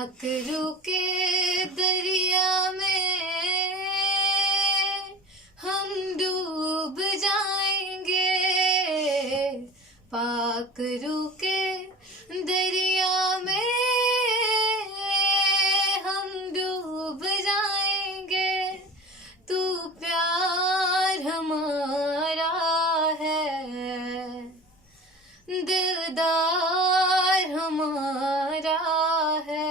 पाखरू के दरिया में हम डूब जाएंगे, पाखरू के दरिया में हम डूब जाएंगे। तू प्यार हमारा है, दिलदार हमारा है।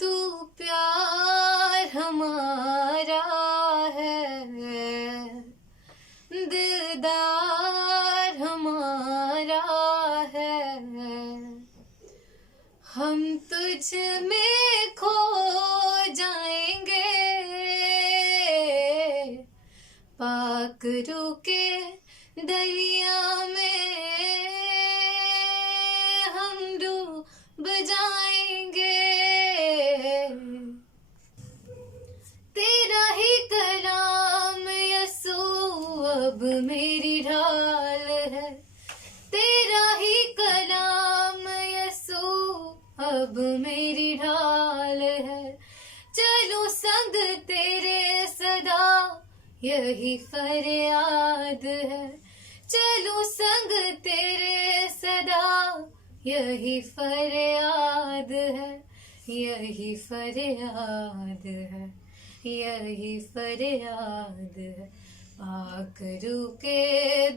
तू प्यार हमारा है, दिलदार हमारा है। हम तुझ में खो जाएंगे, पाखरू के दरिया में हम डूब जाएंगे। तेरा ही कलाम यसू अब मेरी ढाल है, तेरा ही कलाम यसू अब मेरी ढाल है। चलो संग तेरे सदा यही फरियाद है, चलो संग तेरे सदा यही फरियाद है, यही फरियाद है, यही फरियाद है। पाखरू के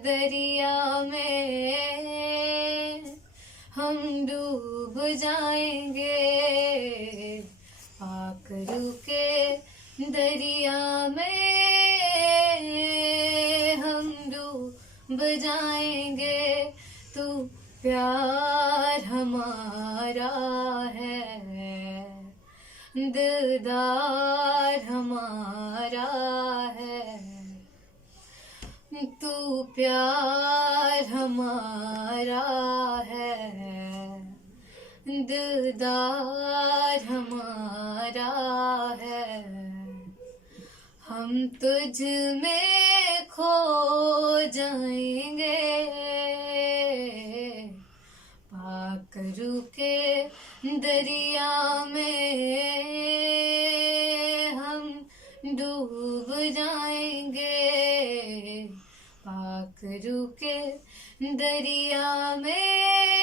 दरिया में हम डूब जाएंगे, पाखरू के दरिया में हम डूब जाएंगे। तू प्यार हमारा है, दिलदार हमारा है। तू प्यार हमारा है, दिलदार हमारा है। हम तुझ में खो जाएंगे, पाखरू के दरिया में हम डूब जाएंगे, पाखरू के दरिया में